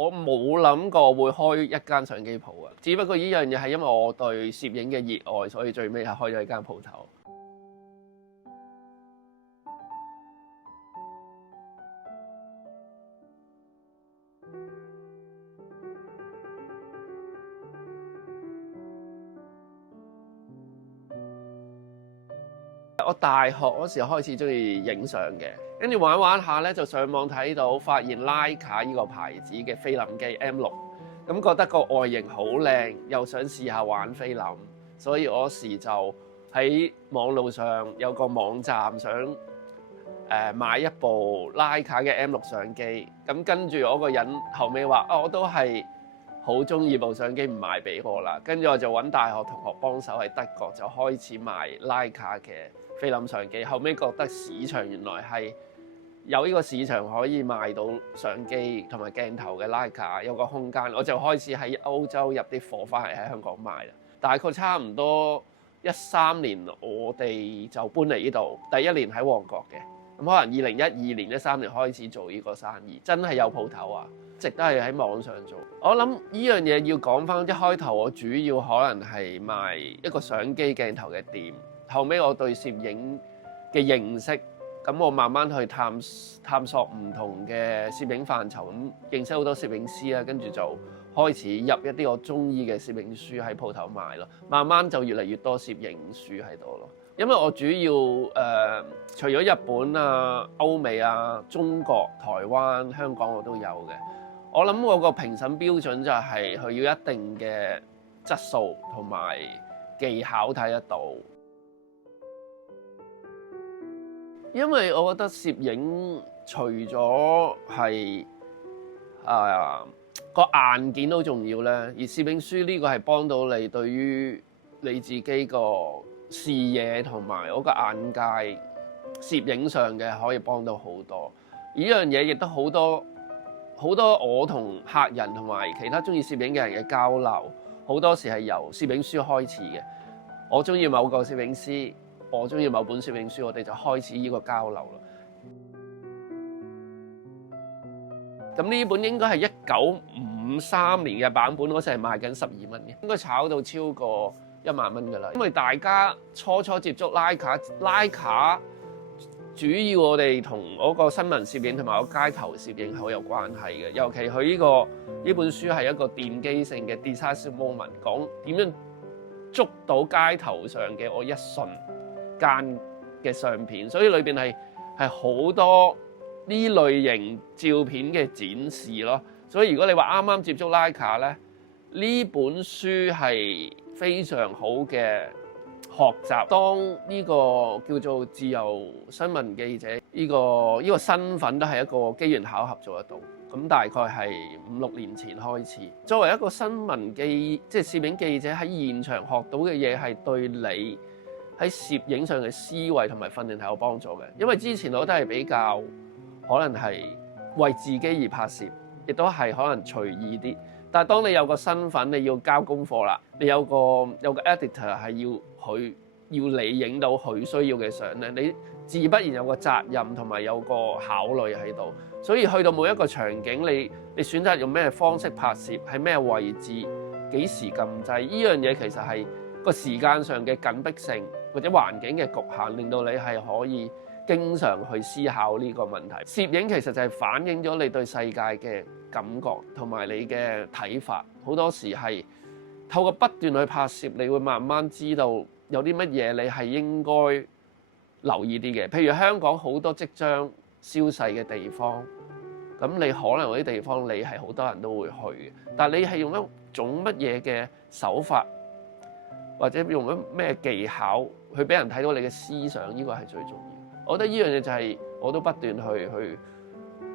我冇諗過會開一間相機鋪啊，只不過呢樣嘢係因為我對攝影嘅熱愛，所以最尾係開咗一間鋪頭。我大學嗰時開始中意影相嘅，跟住玩玩下咧，就上網睇到，發現徠卡呢個牌子嘅菲林機 M6，咁覺得個外形好靚，又想試下玩菲林，所以我嗰時就喺網路上有個網站想買一部徠卡嘅 M6相機，咁跟住我個人後尾話我都係好中意部相機，唔賣俾我啦。跟住我就揾大學同學幫手喺德國就開始賣徠卡嘅菲林相機，後尾覺得市場原來係有呢個市場可以賣到相機同埋鏡頭嘅徠卡，有個空間，我就開始喺歐洲入啲貨翻嚟喺香港賣啦。大概差唔多13年，我哋就搬嚟呢度，第一年喺旺角嘅，咁可能2012年、13年開始做呢個生意，真係有鋪頭啊，一直都係喺網上做。我諗呢樣嘢要講翻一開頭，我主要可能係賣一個相機鏡頭嘅店。後尾我對攝影嘅認識，咁我慢慢去探索唔同嘅攝影範疇，咁認識好多攝影師啦，跟住就開始入一啲我中意嘅攝影書喺鋪頭賣咯。慢慢就越嚟越多攝影書喺度咯。因為我主要除咗日本啊、歐美啊、中國、台灣、香港我都有嘅。我諗我個評審標準就係佢要一定嘅質素同埋技巧睇得到。因為我覺得攝影除咗係個硬件都重要咧，而攝影書呢個係幫到你對於你自己個視野同埋嗰個眼界攝影上嘅可以幫到好多。而呢樣嘢亦都好多我同客人同埋其他中意攝影嘅人嘅交流，好多時係由攝影書開始嘅。我中意某個攝影師，我中意某本攝影書，我哋就開始呢個交流啦。咁呢本應該係1953年嘅版本，嗰時係賣緊12蚊嘅，應該炒到超過1萬蚊㗎啦。因為大家初接觸徠卡主要我哋同嗰個新聞攝影同埋個街頭攝影好有關係嘅。尤其佢呢本書係一個奠基性嘅 decisive moment， 講點樣捉到街頭上嘅我一瞬間嘅相片，所以裏邊係好多呢類型照片嘅展示咯。所以如果你話啱啱接觸徠卡咧，呢本書係非常好嘅學習。當呢個叫做自由新聞記者呢個身份都係一個機緣巧合做得到。咁大概係5-6年前開始。作為一個新聞即係攝影記者，喺現場學到嘅嘢係對你喺攝影上嘅思維同埋訓練係有幫助嘅。因為之前我都係比較可能係為自己而拍攝，亦都係可能隨意啲。但係當你有個身份，你要交功課啦，你有個 editor 係要你影到佢需要嘅相咧，你自不然有個責任同埋有個考慮喺度。所以去到每一個場景，你選擇用咩方式拍攝，喺咩位置，幾時撳掣，呢樣嘢其實係個時間上嘅緊迫性或者環境嘅局限，令到你係可以經常去思考呢個問題。攝影其實就係反映咗你對世界嘅感覺同埋你嘅睇法。好多時係透過不斷去拍攝，你會慢慢知道有啲乜嘢你係應該留意啲嘅。譬如香港好多即將消逝嘅地方，咁你可能嗰啲地方你係好多人都會去嘅，但係你係用一種乜嘢嘅手法，或者用咗咩技巧去俾人睇到你嘅思想，呢個係最重要。我覺得呢樣嘢就係我都不斷去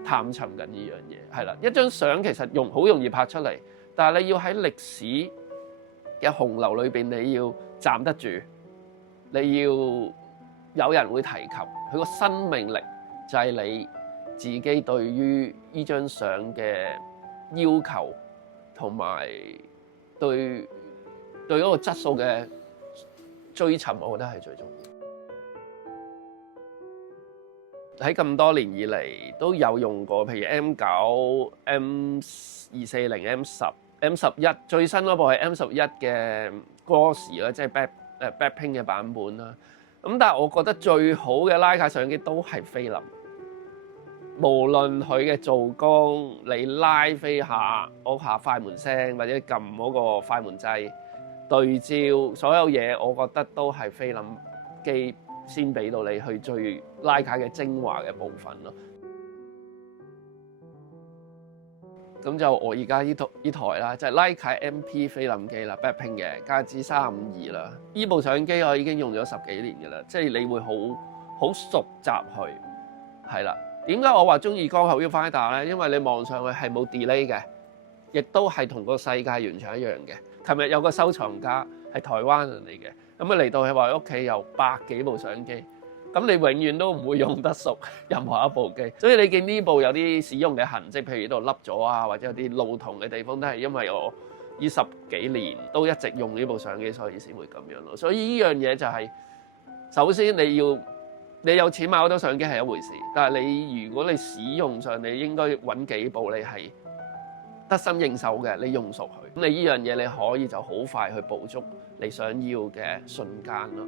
探尋緊呢樣嘢，係啦。一張相其實好容易拍出嚟，但係你要喺歷史嘅洪流裏邊，你要站得住，你要有人會提及佢個生命力，就係你自己對於呢張相嘅要求同埋對嗰個質素嘅追尋，我覺得係最重要。喺咁多年以嚟都有用過，譬如 M9、M240、M10、M11，最新嗰部係 M11嘅 Glossy 啦，即係 Backping 嘅版本啦。咁但係我覺得最好嘅徠卡相機都係菲林，無論佢嘅做工，你拉飛下嗰下快門聲，或者撳嗰個快門掣對焦，所有嘢我覺得都係菲林機先俾到你去最徠卡嘅精華嘅部分咯。咁就我而家呢台啦，就係徠卡 MP 菲林機啦 ，Backping 嘅加支352啦。呢部相機我已經用咗10幾年㗎啦，即係你會好熟習佢，係啦。點解我話中意光學 viewfinder 咧？因為你望上去係冇 delay 嘅，亦都係同個世界完全一樣嘅。琴日有個收藏家係台灣人嚟嘅，咁啊嚟到佢話屋企有100幾部相機，咁你永遠都唔會用得熟任何一部機。所以你見呢部有啲使用嘅痕跡，譬如呢度凹咗啊，或者有啲路同嘅地方，都係因為我呢10幾年都一直用呢部相機，所以先會咁樣咯。所以呢樣嘢就係首先你有錢買好多相機係一回事，但係如果你使用上你應該揾幾部你係得心應手嘅，你用熟佢，咁你呢樣嘢你可以就好快去捕捉你想要嘅瞬間咯。